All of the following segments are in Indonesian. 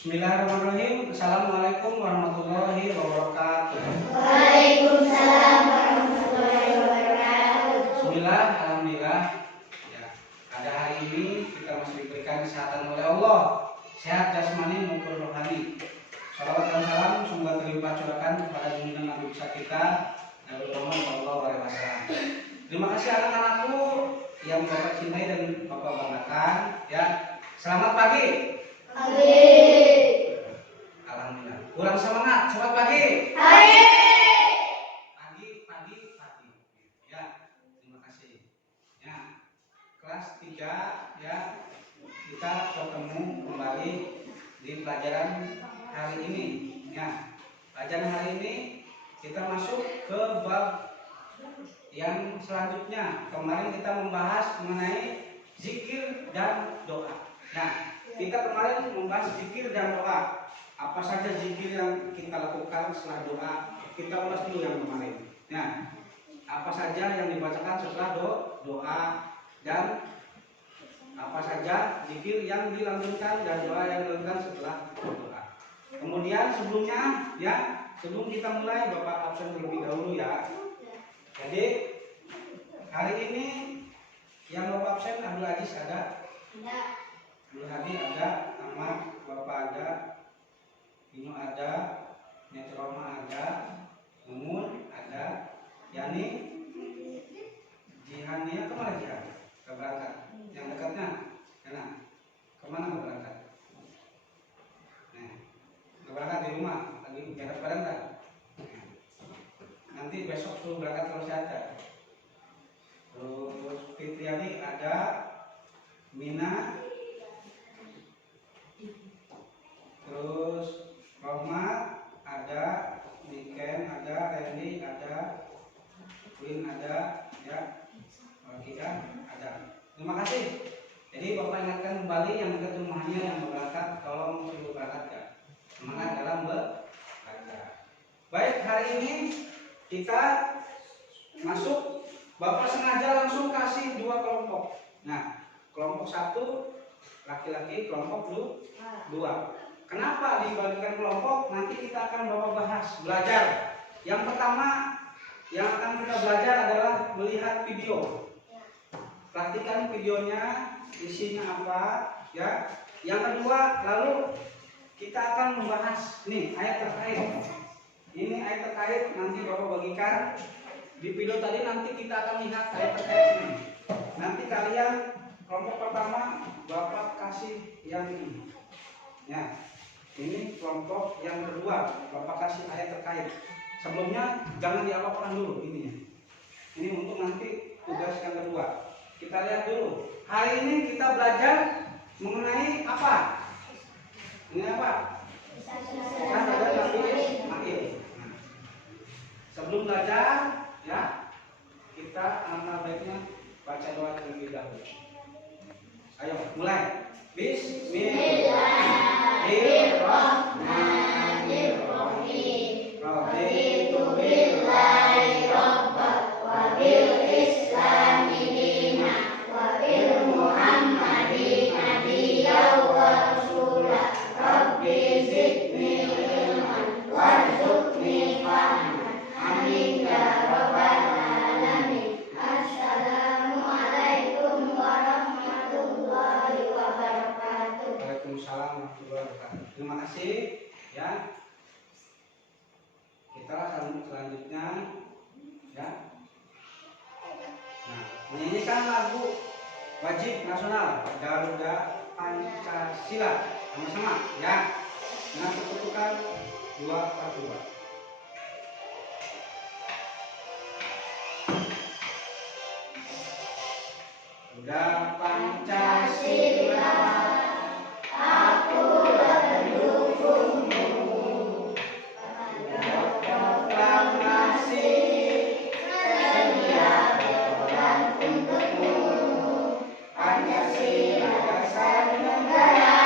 Bismillahirrahmanirrahim. Assalamualaikum warahmatullahi wabarakatuh. Waalaikumsalam warahmatullahi wabarakatuh. Bismillah, alhamdulillah. Ya, pada hari ini kita masih diberikan kesehatan oleh Allah, sehat jasmani maupun rohani. Salawat dan salam semoga terlimpah curahkan kepada junjungan Nabi besar kita Nabi Muhammad SAW. Terima kasih anak-anakku yang Bapak cintai dan Bapak banggakan. Ya, selamat pagi. Alhamdulillah. Kurang semangat. Selamat pagi. Pagi. Ya, terima kasih. Ya, kelas 3 ya. Kita bertemu kembali di pelajaran hari ini. Ya, pelajaran hari ini kita masuk ke bab yang selanjutnya. Kemarin kita membahas mengenai zikir dan doa. Nah, kita kemarin membahas zikir dan doa. Apa saja zikir yang kita lakukan setelah doa? Kita ulas dulu yang kemarin. Nah, apa saja yang dibacakan setelah doa dan apa saja zikir yang dilanjutkan dan doa yang dilanjutkan setelah doa. Kemudian sebelumnya ya, sebelum kita mulai Bapak absen terlebih dahulu ya. Jadi hari ini yang Bapak absen Abdul Aziz ada? Abdul Hadi ada, Ahmad Bapak ada, Bino ada, Netroma ada, Mumun ada, Yani, Jihania kemana Jihan? Ke berangkat. Yang dekatnya, karena kemana mau berangkat? Nah, ke berangkat di rumah, lagi beres berangkat. Nanti besok suruh berangkat kalau saya ada. Terus Fitriani ada, Mina, terus Rohmat ada, Niken ada, Randy ada, Win ada, ya, Wakidah ada. Terima kasih. Jadi Bapak ingatkan kembali yang dekat rumahnya yang berangkat, tolong suruh berangkat ya. Semangat dalam berangkat. Baik, hari ini kita masuk. Bapak sengaja langsung kasih 2 kelompok. Nah, kelompok 1 laki-laki, kelompok 2. Kenapa dibagikan kelompok? Nanti kita akan Bapak bahas, belajar. Yang pertama yang akan kita belajar adalah melihat video. Perhatikan videonya, isinya apa, ya. Yang kedua, lalu kita akan membahas nih ayat terkait. Ini ayat terkait nanti Bapak bagikan. Di video tadi nanti kita akan lihat ayat terkait ini. Nanti kalian kelompok pertama Bapak kasih yang ini. Ya. Ini kelompok yang kedua Bapak kasih ayat terkait. Sebelumnya jangan diapa-apakan dulu ini ya. Ini untuk nanti tugas yang kedua. Kita lihat dulu. Hari ini kita belajar mengenai apa? Ini apa? Kan ada Nabi Ismail. Sebelum belajar ya, kita angkat baiknya baca doa terlebih dahulu. Ayo mulai. Bismillahirrahmanirrahim. Raditu billahi rabban wa bil islami dinan wa bil muhammadin nabiyyan wa rasulan. Rabbi zidni ilman warzuqni fahman. Amin ya rabbal alamin. Assalamualaikum warahmatullahi wabarakatuh. Waalaikumsalam warahmatullahi wabarakatuh. Terima kasih ya. Kita selanjutnya ya. Nah, menyanyikan lagu wajib nasional Garuda Pancasila sama-sama ya. Dengan ketutukan 2/2. Garuda Pancasila, aku mendukungmu. Proklamasi sedia berperan untukmu. Pancasila dasar negara,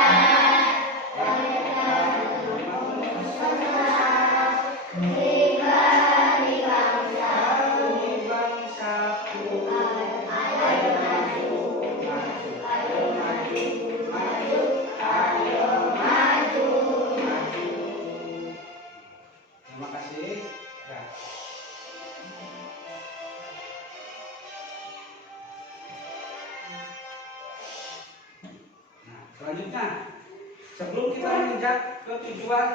bangsaku. Ayo maju, Selanjutnya, sebelum kita menginjak ke tujuan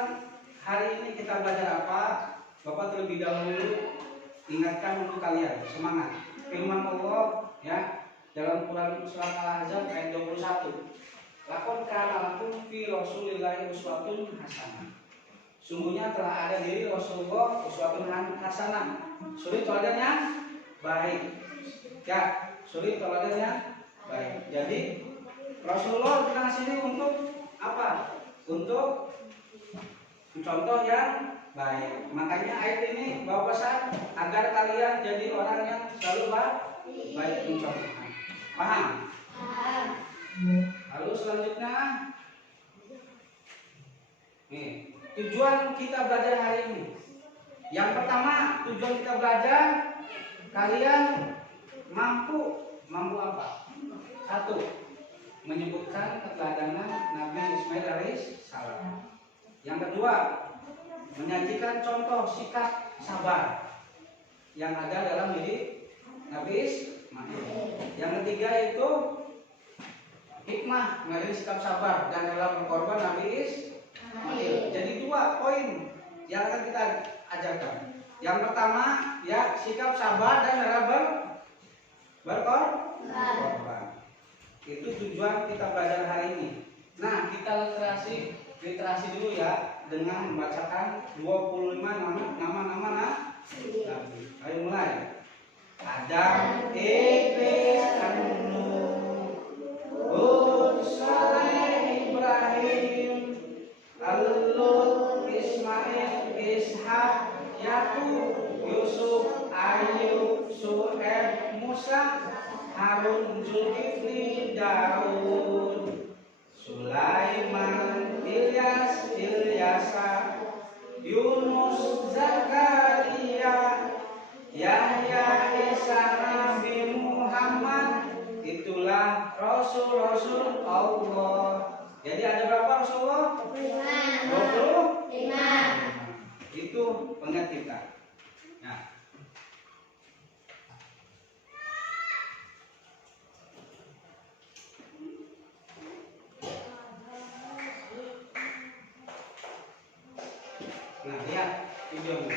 hari ini kita belajar apa, Bapak terlebih dahulu ingatkan untuk kalian semangat. Firman Allah ya dalam Quran surat Al-Ahzab ayat 21. Lakon kana lakum fi Rasulillahi uswatun hasanah. Sungguhnya telah ada diri Rasulullah uswatun hasanah. Suri teladan yang baik. Ya, suri teladan yang baik. Jadi Rasulullah bilang sini untuk apa? Untuk contoh yang baik. Makanya ayat ini bawa pesan agar kalian jadi orang yang selalu baik mencontohkan. Paham? Paham. Lalu selanjutnya, nih tujuan kita belajar hari ini. Yang pertama tujuan kita belajar, kalian mampu apa? Satu, menyebutkan keteladanan Nabi Ismail alaihissalam. Yang kedua, menyajikan contoh sikap sabar yang ada dalam diri Nabi Ismail. Yang ketiga itu hikmah mengenai sikap sabar dan rela berkorban Nabi Ismail. Jadi dua poin yang akan kita ajarkan. Yang pertama ya sikap sabar dan rela berkorban. Itu tujuan kita belajar hari ini. Nah, kita literasi dulu ya dengan membacakan 25 nama Nabi. Ayo mulai. Adam, Idris, Nuh, Hud, Saleh, Ibrahim, Lut, Ismail, Ishak, Yakub, Yusuf, Ayub, Su'aib, Musa, Harun, Zulkifli, Daud, Sulaiman, Ilyas, Ilyasa, Yunus, Zakaria, Yahya, Isa, Nabi Muhammad. Itulah Rasul-Rasul Allah. Jadi ada berapa Rasulullah? 25. Itu pengingat kita. Nah, lihat videonya.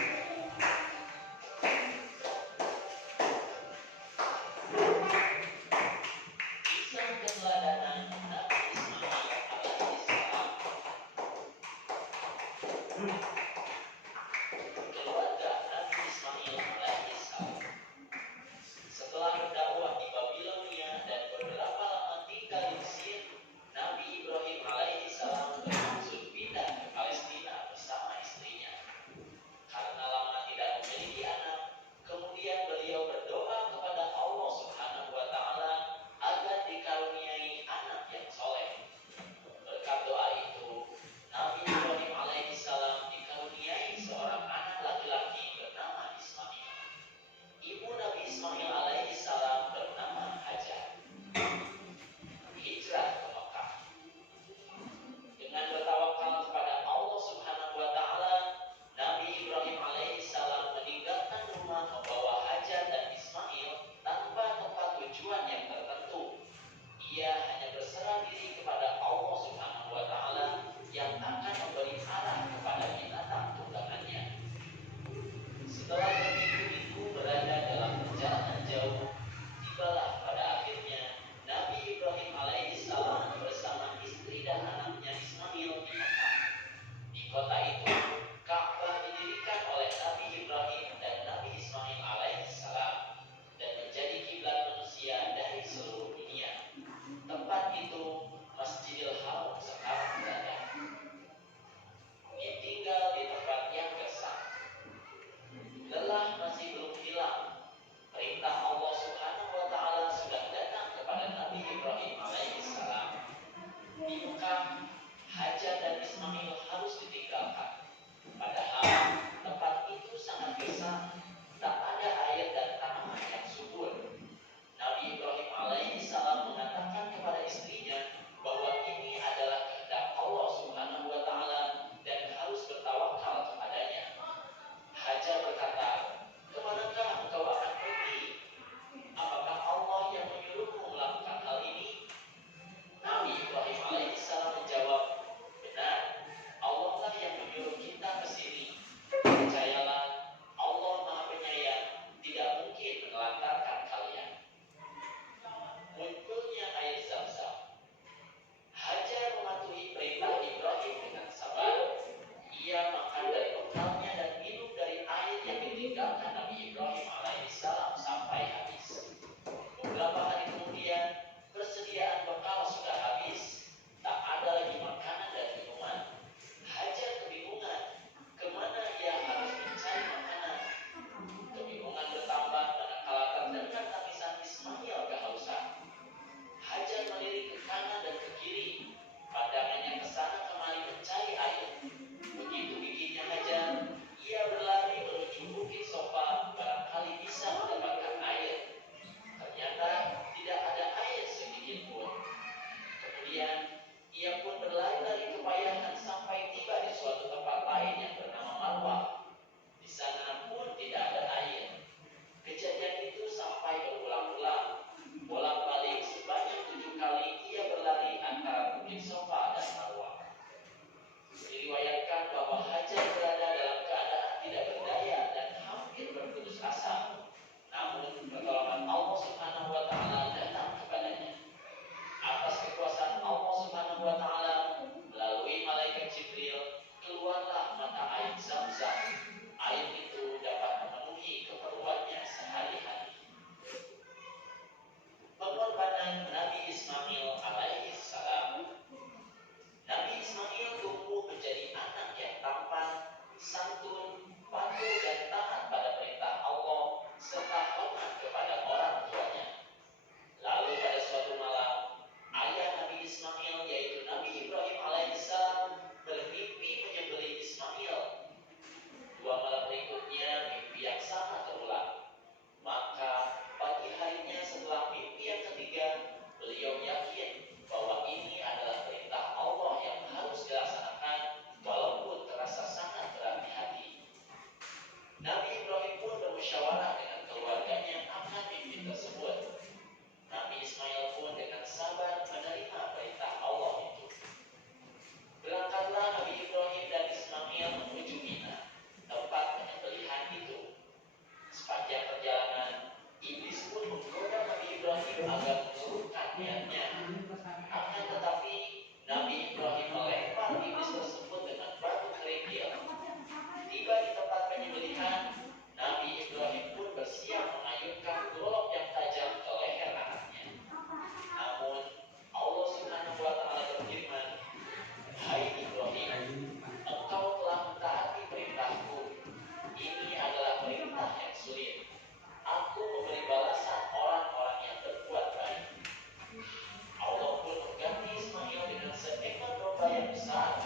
domba yang besar.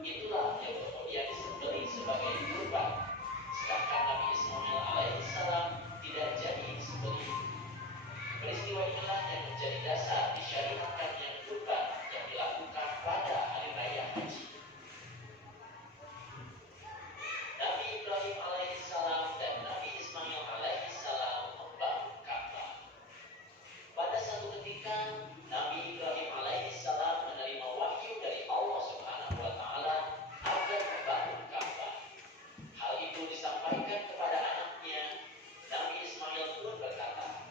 Itulah yang kemudian disembelih sebagai kurban. Sedangkan Nabi Ismail alaihissalam tidak jadi disembelih. Peristiwa inilah yang menjadi dasar disyariatkannya kurban yang dilakukan pada hari raya haji. Nabi Ibrahim alaihissalam dan Nabi Ismail alaihissalam membangun Ka'bah. Pada satu ketika, Nabi Ibrahim alaihissalam menerima wahyu dari Allah Subhanahu wa taala agar membangun Ka'bah. Hal itu disampaikan kepada anaknya. Nabi Ismail pun berkata,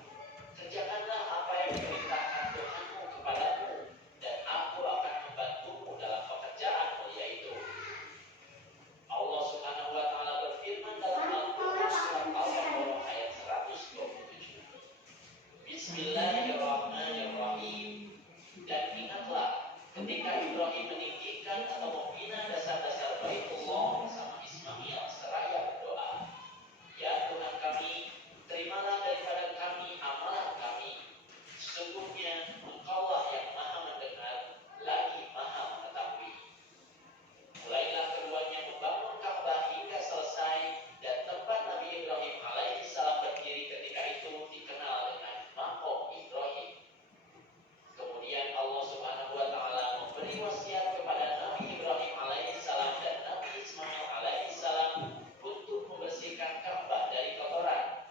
"Kerjakanlah apa yang diperintahkan Tuhanmu kepadamu, dan aku akan membantumu dalam pekerjaan mulia itu." Allah Subhanahu wa taala berfirman dalam Al-Qur'an surat Al-Baqarah ayat 127. Bismillahirrahmanirrahim. Dan ingatlah ketika Ibrahim meninggikan atau membina dasar-dasar Baitullah bersama Ismail seraya berdoa, "Ya Tuhan kami, terimalah daripada kami amalan kami. Sesungguhnya Engkaulah yang Maha mendengar lagi Maha mengetahui." Mulailah keduanya membangun Ka'bah hingga selesai, dan tempat Nabi Ibrahim alaihissalam berdiri ketika itu dikenal dengan Maqam Ibrahim. Kemudian Allah Subhanahu wa taala memberi wasiat kepada Nabi Ibrahim alaihissalam dan Nabi Ismail alaihissalam untuk membersihkan Ka'bah dari kotoran,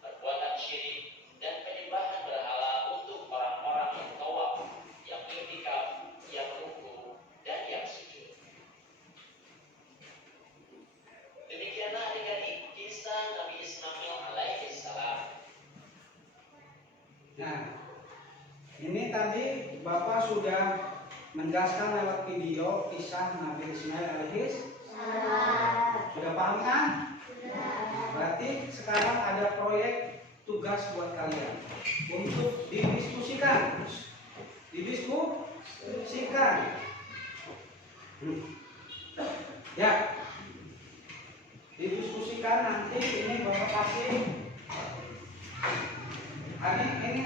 perbuatan syirik, dan penyembahan berhala untuk orang-orang yang tawaf, yang i'tikaf, yang ruku, dan yang sujud. Demikianlah adik-adik kisah Nabi Ismail alaihissalam. Nah, ini tadi Bapak sudah menjelaskan lewat video kisah Nabi Ismail alaihissalam. Sudah paham kan? Berarti sekarang ada proyek tugas buat kalian untuk didiskusikan. Ya, didiskusikan nanti. Ini Bapak kasih. Ini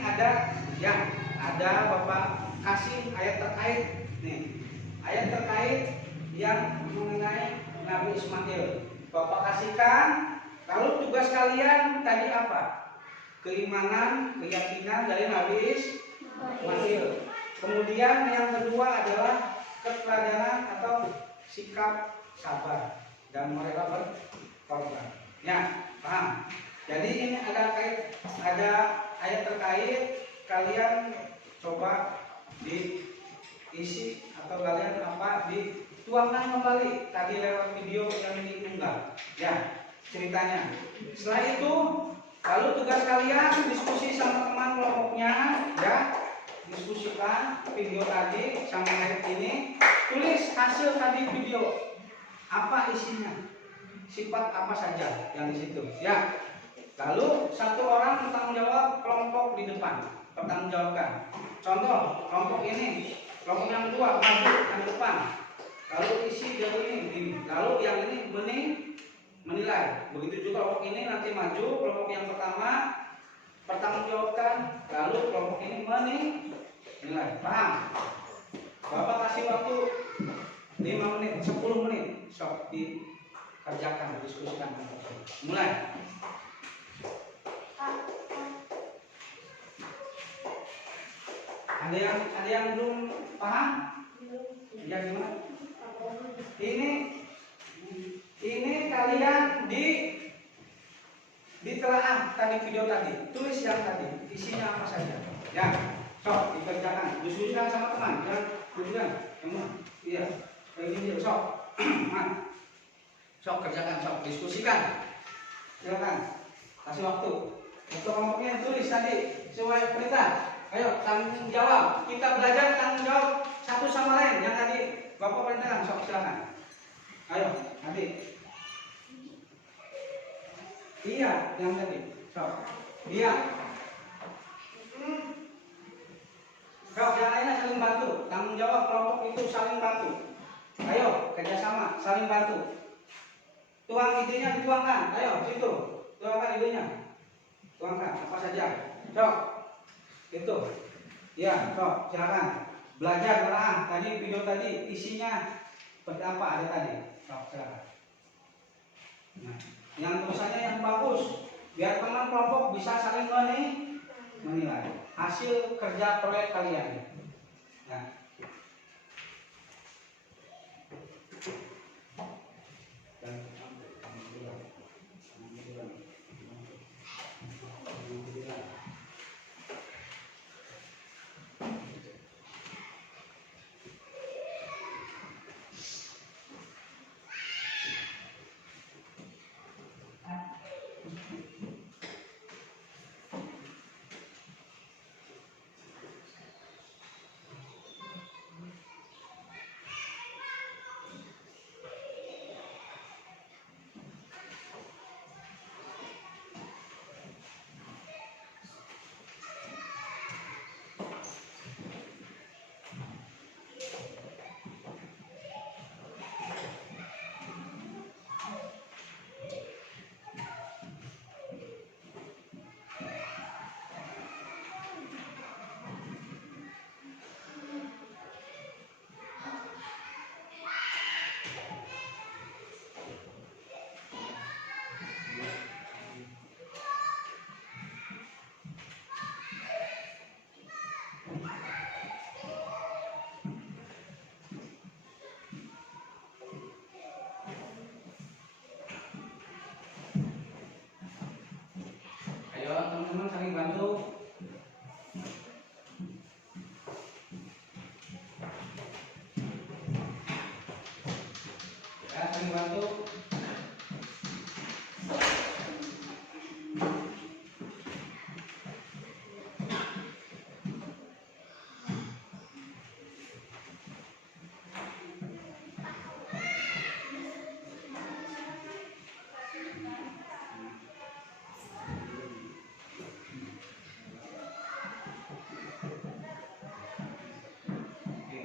ada Bapak kasih ayat terkait nih. Ayat terkait yang mengenai Nabi Ismail. Bapak kasihkan. Lalu tugas kalian tadi apa? Keimanan, keyakinan dari Nabi Ismail. Kemudian yang kedua adalah keteladanan atau sikap sabar dan mereka berkorban. Ya, paham? Jadi ini ada ayat terkait, kalian coba diisi atau kalian dituangkan kembali tadi lewat video yang diunggah. Ya, ceritanya. Setelah itu, lalu tugas kalian diskusi sama teman kelompoknya, ya. Diskusikan video tadi sama ayat ini, tulis hasil tadi video. Apa isinya? Sifat apa saja yang di situ, ya. Lalu satu orang bertanggung jawab kelompok di depan, pertanggungjawabkan. Contoh, kelompok ini, kelompok yang kedua maju yang depan. Lalu isi dari ini, lalu yang ini menilai. Begitu juga kelompok ini nanti maju, kelompok yang pertama pertanggungjawabkan, lalu kelompok ini menilai. Paham? Bapak kasih waktu 5 menit, 10 menit, sok dikerjakan, diskusikan. Mulai. Ada yang belum paham? Ya gimana? Ini kalian ditelaah tadi video tadi, tulis yang tadi isinya apa saja. Ya, sok dikerjakan, diskusikan sama teman. Ya, kemudian, iya, begini sok, sok kerjakan, sok diskusikan. Silakan, kasih waktu. Untuk kelompoknya tulis tadi sesuai perintah. Ayo tanggung jawab. Kita belajar tanggung jawab satu sama lain. Yang tadi Bapak perintahkan, sok silakan. Ayo, nanti. Iya, yang tadi. Sok. Iya. Sok, yang lainnya saling bantu. Tanggung jawab kelompok itu saling bantu. Ayo, kerjasama, saling bantu. Tuang idenya dituangkan. Ayo, situ. Tuangkan idenya. Tuangkan apa saja. Sok. Itu. Ya, sok, silakan. belajar tadi video tadi isinya seperti apa ada tadi. Nah, yang tulisannya yang bagus biar teman kelompok bisa saling menilai hasil kerja proyek kalian. Nah, ayo teman-teman saling bantu. Ya, saling bantu. Oke.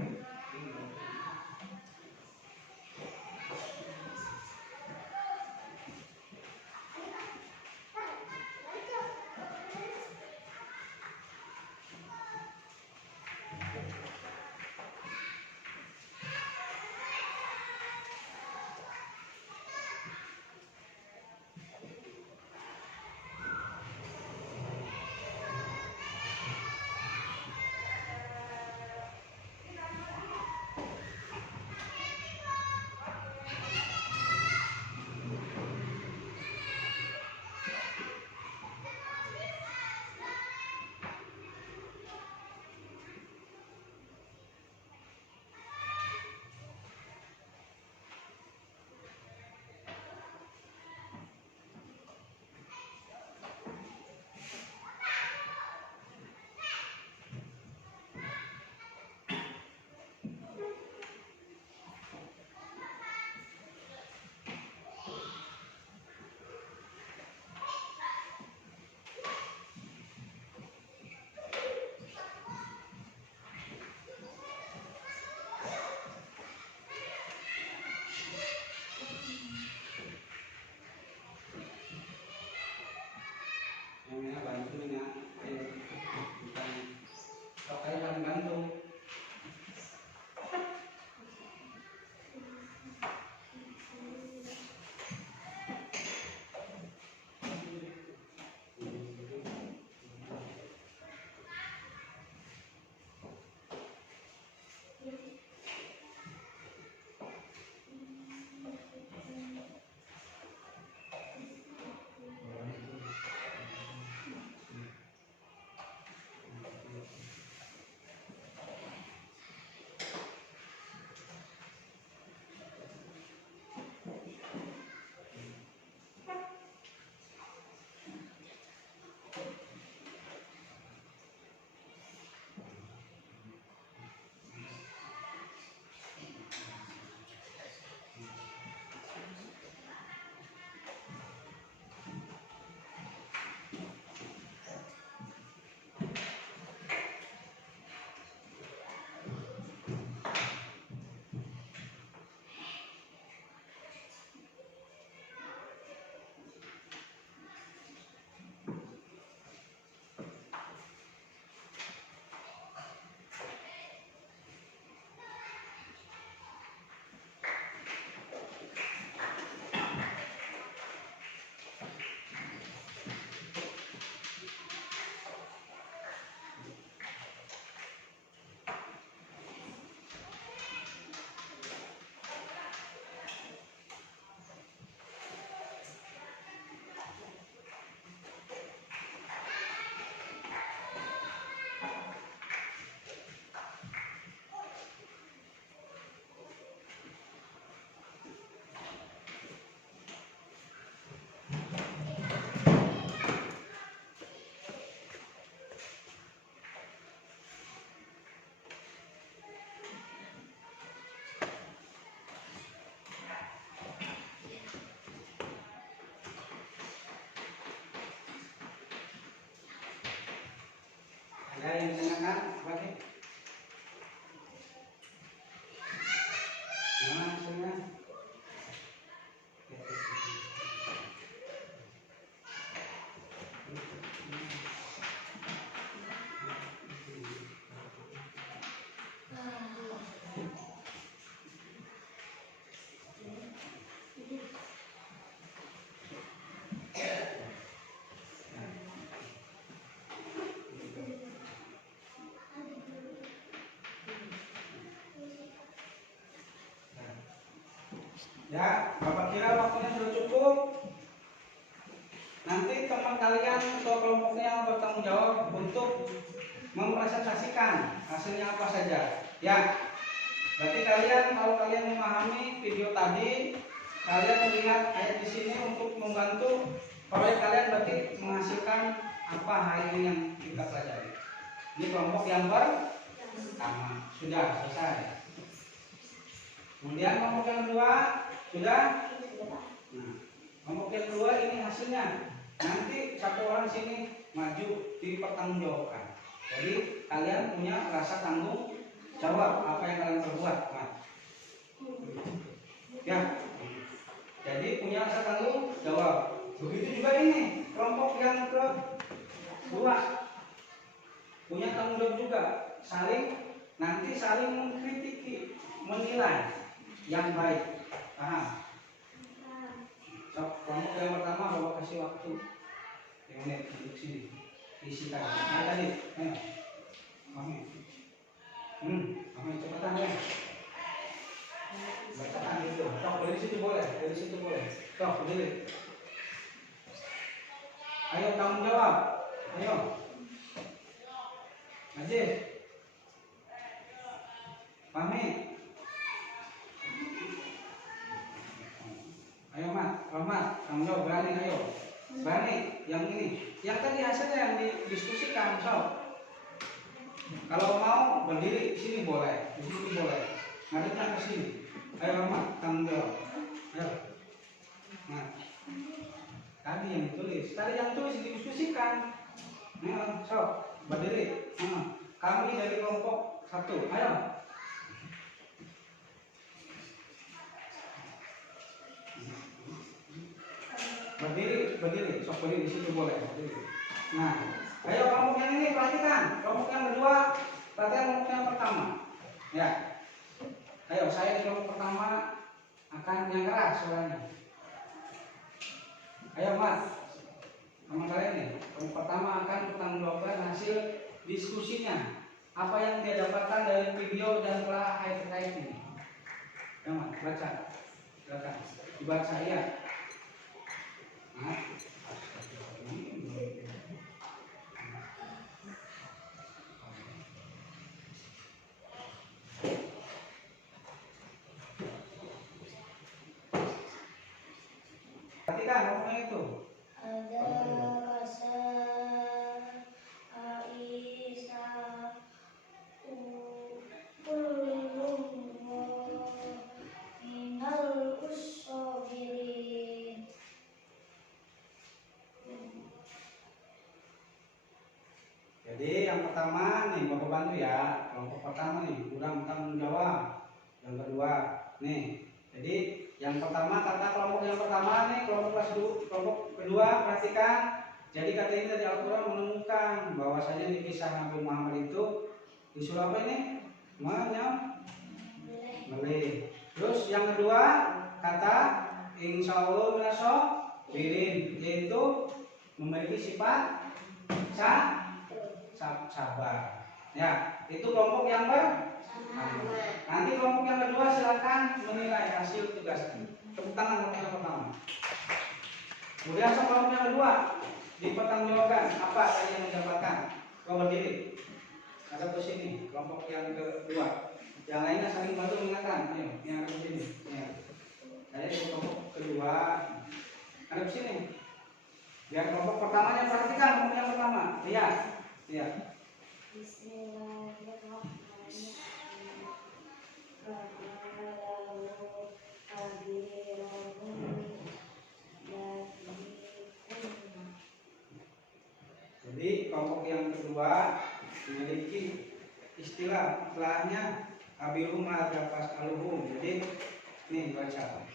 Ada yang ditanyakan? Apa sih? Nah, hasilnya. Ya, Bapak kira waktunya sudah cukup. Nanti teman kalian atau kelompoknya yang bertanggung jawab untuk mempresentasikan hasilnya apa saja. Ya, berarti kalian kalau kalian memahami video tadi, kalian melihat ayat di sini untuk membantu proyek kalian berarti menghasilkan apa hari ini yang kita pelajari. Ini kelompok yang pertama sudah selesai. Kemudian kelompok yang kedua sudah. Nah, kelompok yang kedua ini hasilnya. Nanti satu orang sini maju dipertanggungjawabkan. Jadi kalian punya rasa tanggung jawab apa yang kalian perbuat. Nah. Ya. Jadi punya rasa tanggung jawab. Begitu juga ini kelompok yang kedua punya tanggung jawab juga. Nanti saling mengkritiki, menilai yang baik. Paham? Kelompok yang pertama Bapak kasih waktu 5 menit untuk sini. Isikan. Nah tadi, ayo. Kami cepetan ya. Bacakan gitu. Tok dari situ boleh, dari situ boleh. Tok berdiri. Ayo tanggung jawab. Ayo. Najib. Pahmi. Ayo Mat, Rahmat, tanggung jawab berani, ayo. Berani, yang ini. Yang tadi hasilnya yang didiskusikan, so. Kalau mau berdiri di sini boleh, di sini boleh. Ngadepkan ke sini. Ayo Rahmat, tanggung jawab. Ayo. Nah. Tadi yang ditulis, didiskusikan. Nah, so, berdiri. Kami dari kelompok 1, ayo. Berdiri, sok berdiri di situ boleh. Berdiri. Nah, ayo kelompok yang ini perhatikan. Kelompok yang kedua, perhatikan kelompok yang pertama. Ya, ayo saya di kelompok pertama akan yang keras suaranya. Ayo Mas, sama kalian nih. Kelompok pertama akan bertanggungjawabkan hasil diskusinya. Apa yang dia dapatkan dari video dan telah ayat terkait ini. Ya Mas, baca. Silakan. Dibaca ya. Perhatikan ngomongnya itu. Ada rasa Aisyah minal ussabirin. Jadi yang pertama nih Bapak bantu ya. Kelompok pertama nih kurang tanggung jawab. Yang kedua nih. Jadi yang pertama kata kelompok yang pertama nih kelompok kedua perhatikan. Jadi kata ini dari Al-Quran menemukan bahwasanya di kisah Nabi Muhammad itu disuruh apa ini? Menyembelih. Terus yang kedua kata insyaallah minasabirin, yaitu memiliki sifat sabar. Ya, itu kelompok yang pertama. Nanti kelompok yang kedua silakan menilai hasil tugasnya. Tepuk tangan kelompok yang pertama. Kemudian kelompok yang kedua dipertanggungjawabkan apa tadi yang didapatkan. Kau berdiri. Ada ke sini. Kelompok yang kedua. Yang lainnya saling bantu mengingatkan. Ayo, yang ada ke sini. Ya. Saya di kelompok kedua. Ada ke sini. Biar kelompok pertamanya perhatikan kelompok yang pertama. Lihat. Lihat. Jadi kelompok yang kedua memiliki istilah istilahnya abirum ada pas aluhum. Jadi nih baca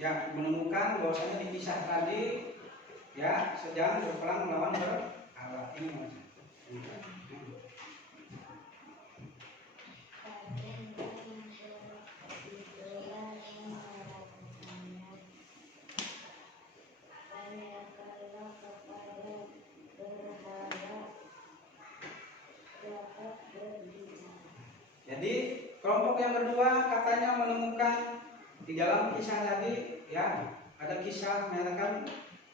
ya, menemukan bahwasanya di kisah tadi ya sedang berperang melawan berhala. Ini baca. Jadi kelompok yang kedua katanya menemukan di dalam kisah tadi ya, ada kisah menyatakan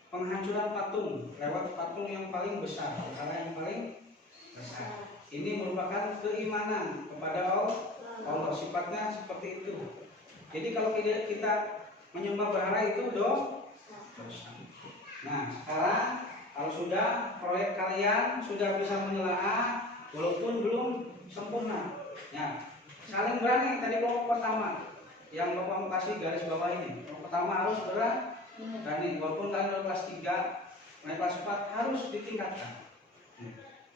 penghancuran patung lewat patung yang paling besar, berhala yang paling besar. Ini merupakan keimanan kepada Allah, sifatnya seperti itu. Jadi kalau kita menyembah berhala itu dosa. Nah sekarang kalau sudah proyek kalian sudah bisa menelaah walaupun belum sempurna, ya saling berani. Tadi kelompok pertama yang Bapak mau kasih garis bawah ini, kelompok pertama harus berani, walaupun kalian udah kelas 3, naik kelas 4 harus ditingkatkan.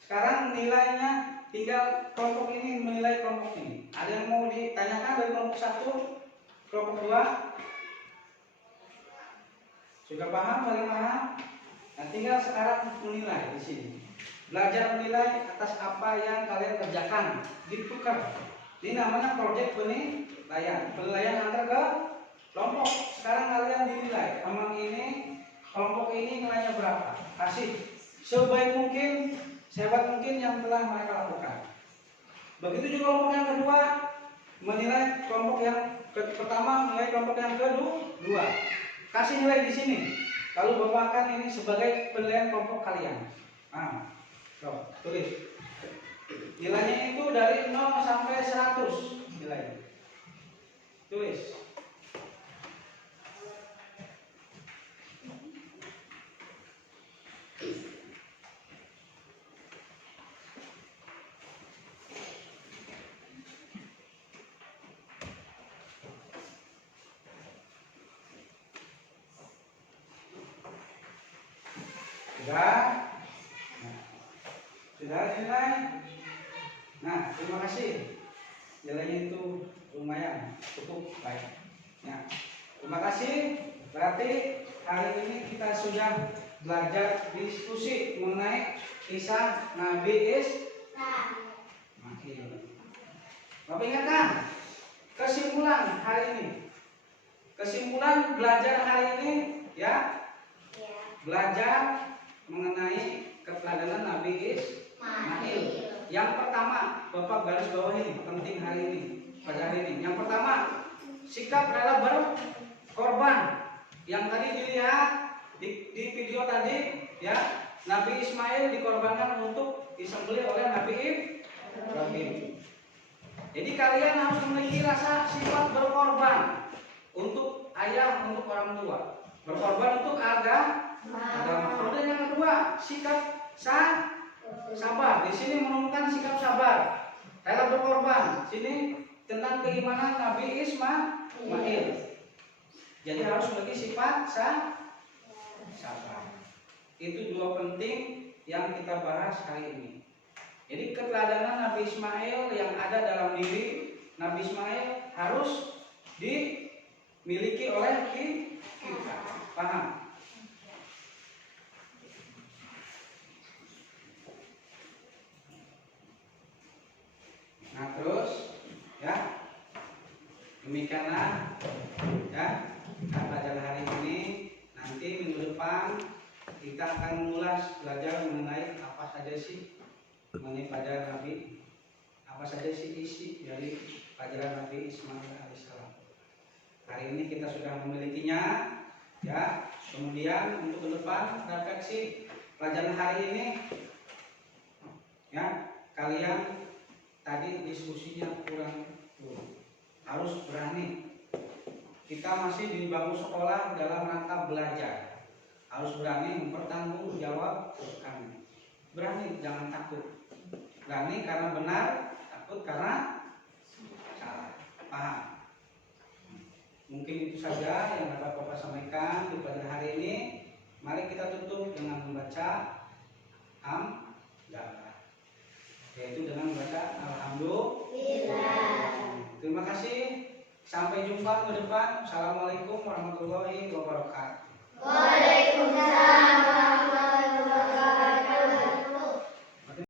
Sekarang nilainya tinggal kelompok ini menilai kelompok ini. Ada yang mau ditanyakan dari kelompok 1, kelompok 2? Sudah paham, paling paham? Nah, tinggal sekarang menilai di sini. Belajar menilai atas apa yang kalian kerjakan, ditukar. Ini namanya proyek penilaian. Penilaian antar ke kelompok. Sekarang kalian dinilai. Emang ini kelompok ini nilainya berapa? Kasih sebaik mungkin, sehebat mungkin yang telah mereka lakukan. Begitu juga kelompok yang kedua menilai kelompok yang pertama, menilai kelompok yang kedua. Kasih nilai di sini. Lalu Bapak akan ini sebagai penilaian kelompok kalian. Nah, tulis. Nilainya itu dari 0 sampai 100 nilainya. Tulis. Sudah nilai. Nah, terima kasih. Nilainya itu lumayan cukup baik. Nah, terima kasih. Berarti hari ini kita sudah belajar diskusi mengenai kisah Nabi Ismail. Bapak ingatkan kesimpulan hari ini. Kesimpulan belajar hari ini ya. Belajar mengenai keteladanan Nabi Ismail. Yang pertama, Bapak garis bawah ini penting hari ini, pada hari ini. Yang pertama, sikap rela berkorban. Yang tadi dilihat di video tadi, ya, Nabi Ismail dikorbankan untuk disembelih oleh Nabi Ibrahim. Jadi kalian harus memiliki rasa sifat berkorban untuk ayah, untuk orang tua. Berkorban untuk agama. Kemudian yang kedua, sikap sabar. Di sini menemukan sikap sabar, rela berkorban. Sini tentang keimanan Nabi Ismail. Jadi harus memiliki sifat sabar. Itu dua penting yang kita bahas hari ini. Jadi keteladanan Nabi Ismail yang ada dalam diri Nabi Ismail harus dimiliki oleh kita. Paham? Nah terus ya, demikianlah ya pelajaran hari ini. Nanti minggu depan kita akan mengulas belajar mengenai apa saja sih mengenai pelajaran Nabi, apa saja sih isi dari pelajaran Nabi Ismail alaihissalam. Hari ini kita sudah memilikinya ya. Kemudian untuk ke depan refleksi pelajaran hari ini ya, kalian tadi diskusinya kurang harus berani. Kita masih di bangku sekolah dalam rangka belajar. Harus berani mempertanggungjawabkan. Berani, jangan takut. Berani karena benar, takut karena salah. Paham? Mungkin itu saja yang dapat Bapak sampaikan di pada hari ini. Mari kita tutup dengan membaca hamdalah. Sampai jumpa ke depan. Assalamualaikum warahmatullahi wabarakatuh. Waalaikumsalam warahmatullahi